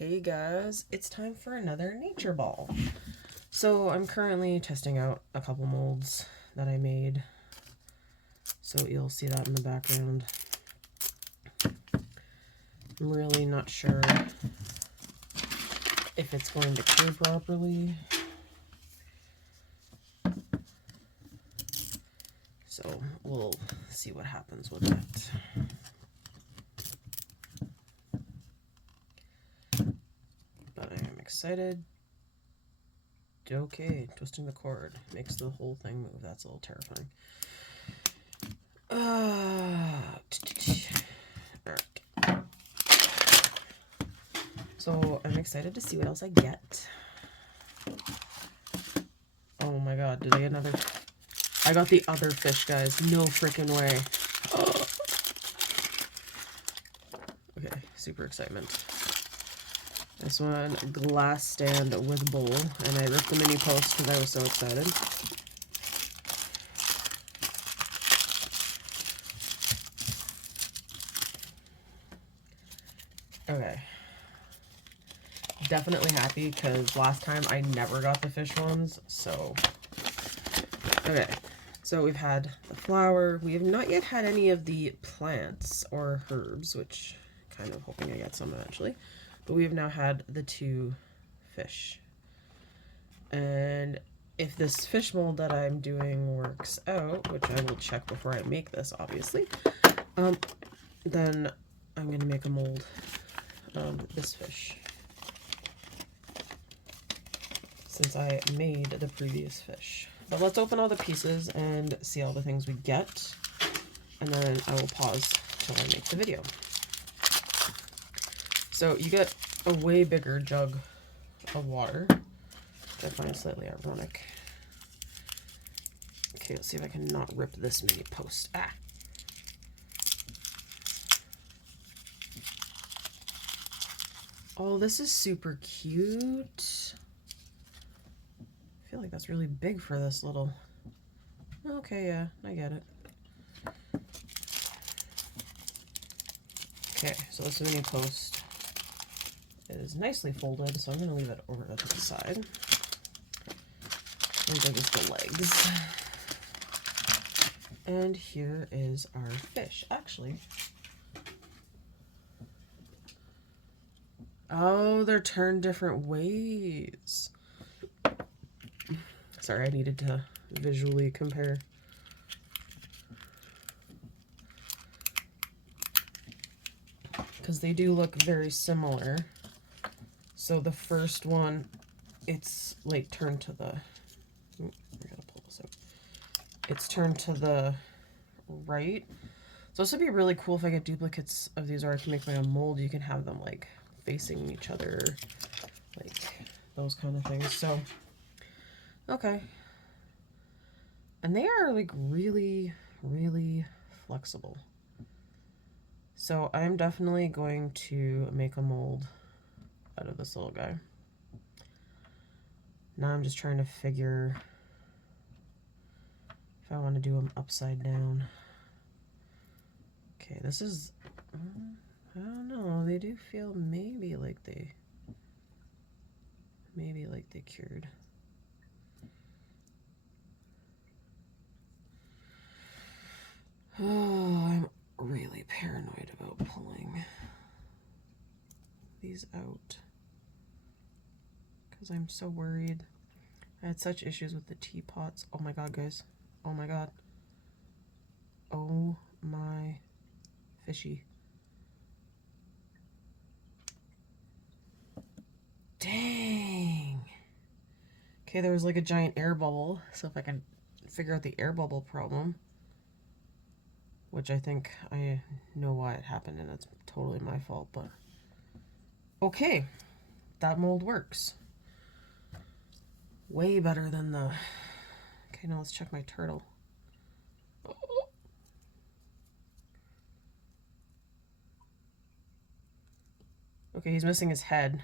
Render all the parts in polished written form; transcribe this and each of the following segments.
Hey guys, it's time for another nature ball. So I'm currently testing out a couple molds that I made. So you'll see that in the background. I'm really not sure if it's going to cure properly. So we'll see what happens with that. But I am excited. Okay, twisting the cord makes the whole thing move. That's a little terrifying. Alright. So I'm excited to see what else I get. Oh my god, did I get another? I got the other fish, guys. No freaking way. Oh. Okay, super excitement. This one, glass stand with bowl, and I ripped the mini post because I was so excited. Okay. Definitely happy because last time I never got the fish ones, so. Okay, so we've had the flower. We have not yet had any of the plants or herbs, which kind of hoping I get some eventually. But we have now had the two fish. And if this fish mold that I'm doing works out, which I will check before I make this, obviously, then I'm going to make a mold of this fish. Since I made the previous fish. But let's open all the pieces and see all the things we get. And then I will pause till I make the video. So you get a way bigger jug of water, which I find slightly ironic. Okay, let's see if I can not rip this mini post. Ah! Oh, this is super cute. I feel like that's really big for this little... Okay, yeah, I get it. Okay, so this mini post is nicely folded, so I'm going to leave it over to the side. And I guess the legs. And here is our fish. Actually... Oh, they're turned different ways. Sorry, I needed to visually compare. Because they do look very similar. So the first one, it's like turned to the... I gotta pull this out. It's turned to the right. So this would be really cool if I get duplicates of these, or I can make my own mold. You can have them like facing each other, like those kind of things. So, okay. And they are like really, really flexible. So I'm definitely going to make a mold out of this little guy. Now I'm just trying to figure if I want to do them upside down. Okay, this is, I don't know, they do feel maybe like they cured. Oh, I'm really paranoid about pulling these out because I'm so worried. I had such issues with the teapots. Oh my god, guys. Oh my god. Oh my fishy. Dang. Okay, there was like a giant air bubble, so if I can figure out the air bubble problem, which I think I know why it happened and it's totally my fault, but okay, that mold works. Way better than the... Okay, now let's check my turtle. Okay, he's missing his head.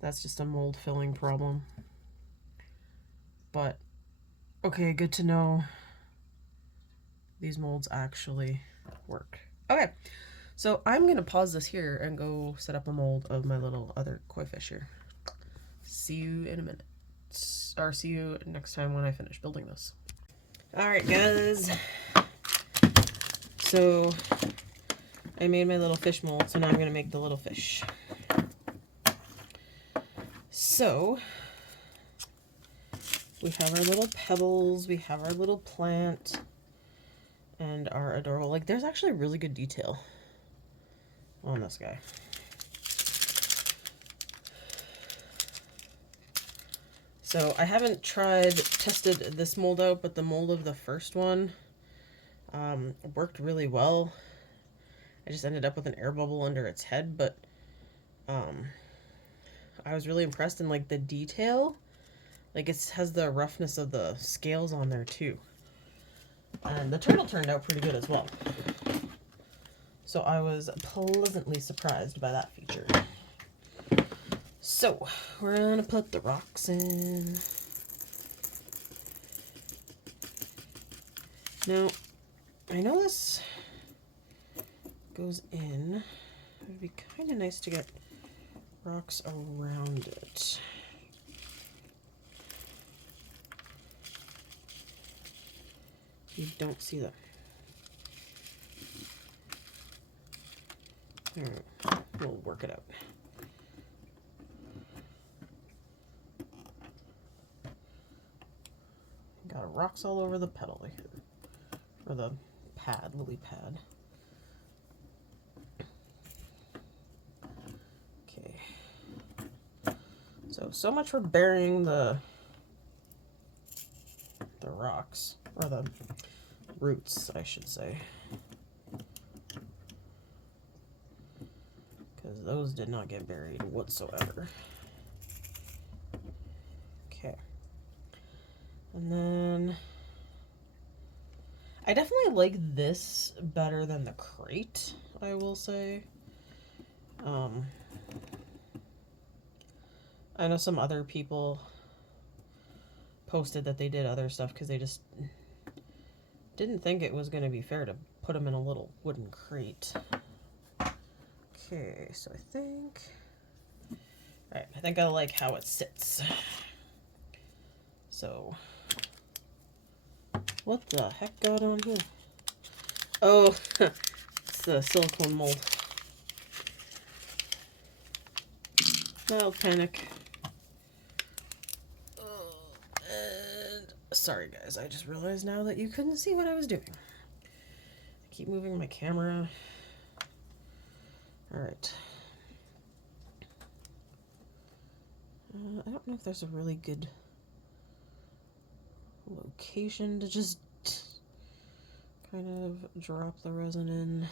That's just a mold filling problem. But, okay, good to know these molds actually work. Okay, So I'm going to pause this here and go set up a mold of my little other koi fish here. See you in a minute. Or see you next time when I finish building this. Alright guys. So I made my little fish mold, so now I'm going to make the little fish. So we have our little pebbles, we have our little plant, and our adorable, like there's actually really good detail on this guy. So I haven't tested this mold out, but the mold of the first one worked really well. I just ended up with an air bubble under its head, but I was really impressed in like the detail. Like it has the roughness of the scales on there too. And the turtle turned out pretty good as well. So I was pleasantly surprised by that feature. So we're gonna put the rocks in. Now, I know this goes in. It would be kind of nice to get rocks around it. You don't see them. Alright, we'll work it out. Got rocks all over the petal here, or the pad, lily pad. Okay. So much for burying the rocks, or the roots, I should say. Because those did not get buried whatsoever. Okay. And then I definitely like this better than the crate, I will say. I know some other people posted that they did other stuff because they just didn't think it was going to be fair to put them in a little wooden crate. Okay, so I think I like how it sits. So, what the heck got on here? Oh, it's the silicone mold. No panic. And sorry guys, I just realized now that you couldn't see what I was doing. I keep moving my camera. Alright. I don't know if there's a really good location to just kind of drop the resin in.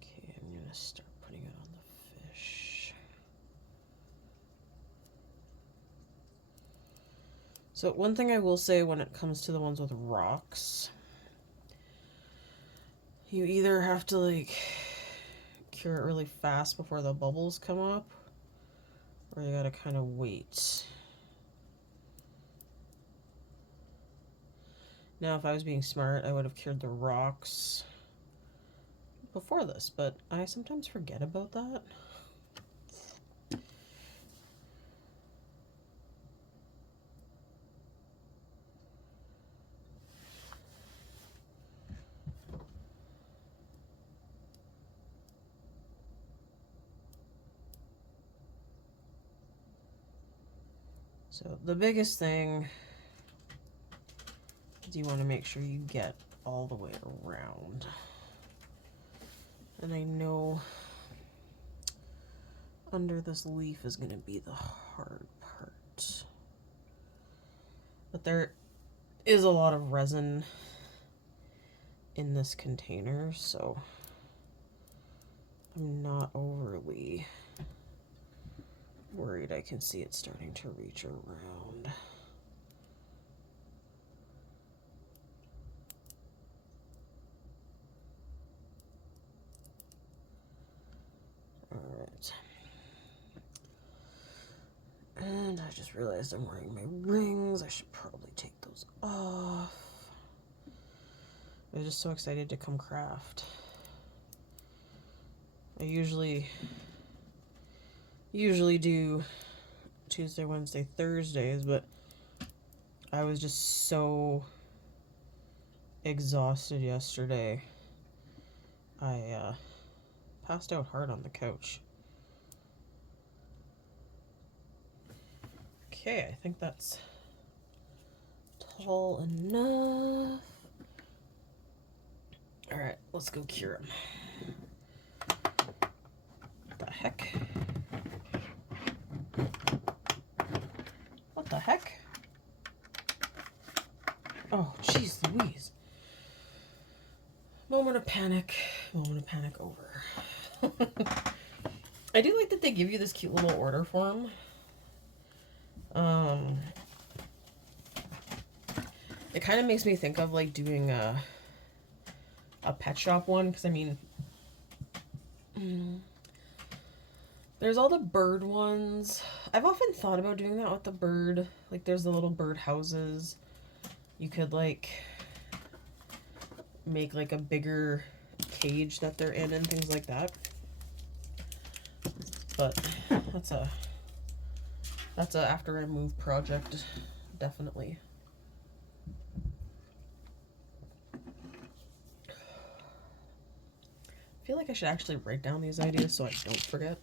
Okay, I'm gonna start putting it on the fish. So one thing I will say when it comes to the ones with rocks, you either have to like cure it really fast before the bubbles come up, or you gotta kind of wait. Now, if I was being smart, I would have cured the rocks before this, but I sometimes forget about that. So the biggest thing is you want to make sure you get all the way around. And I know under this leaf is going to be the hard part. But there is a lot of resin in this container, so I'm not overly worried. I can see it starting to reach around. All right. just realized I'm wearing my rings. I should probably take those off. I'm just so excited to come craft. I usually do Tuesday, Wednesday, Thursdays, but I was just so exhausted yesterday. I passed out hard on the couch. Okay, I think that's tall enough. All right, let's go cure him. What the heck? What the heck? Oh, jeez Louise. Moment of panic over. I do like that they give you this cute little order form. It kind of makes me think of like doing a pet shop one, because I mean, there's all the bird ones. I've often thought about doing that with the bird. Like there's the little bird houses. You could like make like a bigger cage that they're in and things like that. But that's a after I move project, definitely. I feel like I should actually write down these ideas so I don't forget.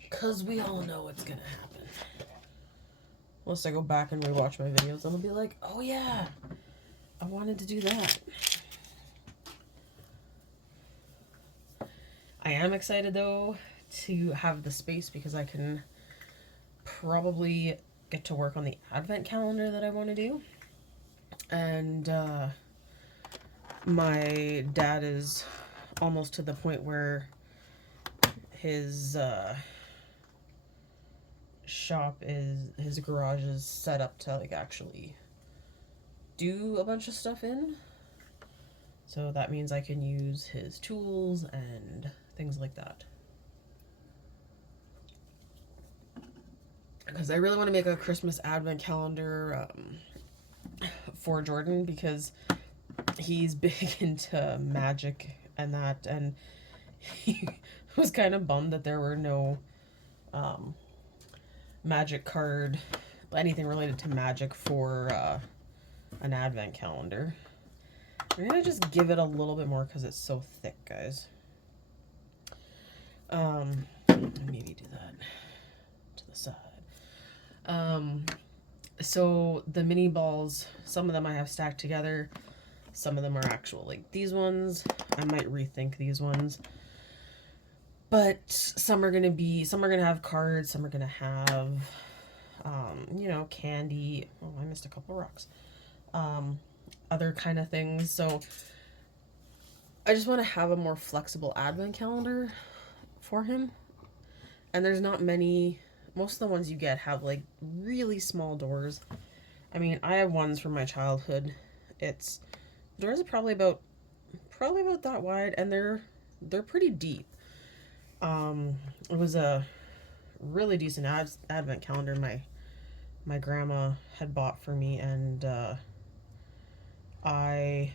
Because we all know what's going to happen. Unless I go back and rewatch my videos, and I'll be like, oh yeah, I wanted to do that. I am excited though to have the space because I can probably get to work on the advent calendar that I want to do. And my dad is almost to the point where his his garage is set up to like actually do a bunch of stuff in. So that means I can use his tools and things like that. Because I really want to make a Christmas advent calendar for Jordan, because he's big into magic and that, and he was kind of bummed that there were no magic card, anything related to magic for an advent calendar. I'm gonna just give it a little bit more because it's so thick, guys. Maybe do that to the side. So the mini balls, some of them I have stacked together. Some of them are actual, like these ones. I might rethink these ones. But some are gonna have cards, some are gonna have, you know, candy. Oh, I missed a couple rocks. Other kind of things. So I just want to have a more flexible advent calendar for him. And there's not many. Most of the ones you get have like really small doors. I mean, I have ones from my childhood. Doors are probably about that wide, and they're pretty deep. It was a really decent advent calendar my grandma had bought for me, and I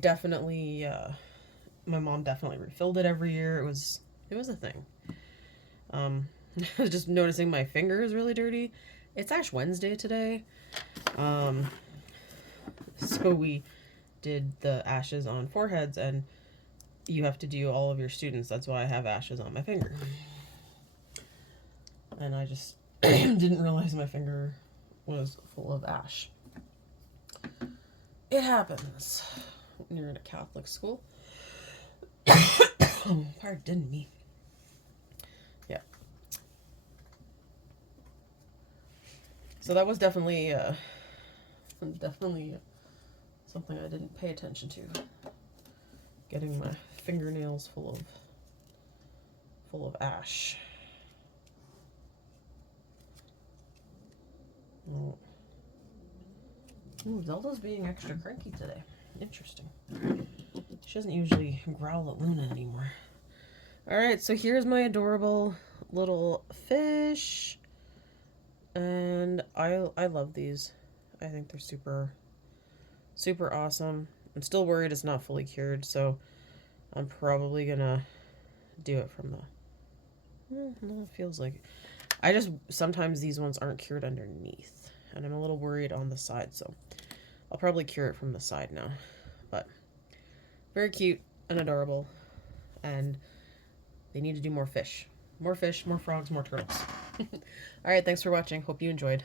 definitely my mom definitely refilled it every year. It was a thing. I was just noticing my finger is really dirty. It's Ash Wednesday today. So we did the ashes on foreheads, and you have to do all of your students. That's why I have ashes on my finger. And I just didn't realize my finger was full of ash. It happens when you're in a Catholic school. Pardon me. Yeah. So that was definitely something I didn't pay attention to. Getting my fingernails full of ash. Oh. Ooh, Zelda's being extra cranky today. Interesting. She doesn't usually growl at Luna anymore. Alright, so here's my adorable little fish. And I love these. I think they're super awesome. I'm still worried it's not fully cured, so I'm probably gonna do it from the... Well, no, it feels like... I just... Sometimes these ones aren't cured underneath. And I'm a little worried on the side, so I'll probably cure it from the side now. But very cute and adorable. And they need to do more fish. More fish, more frogs, more turtles. Alright, thanks for watching. Hope you enjoyed.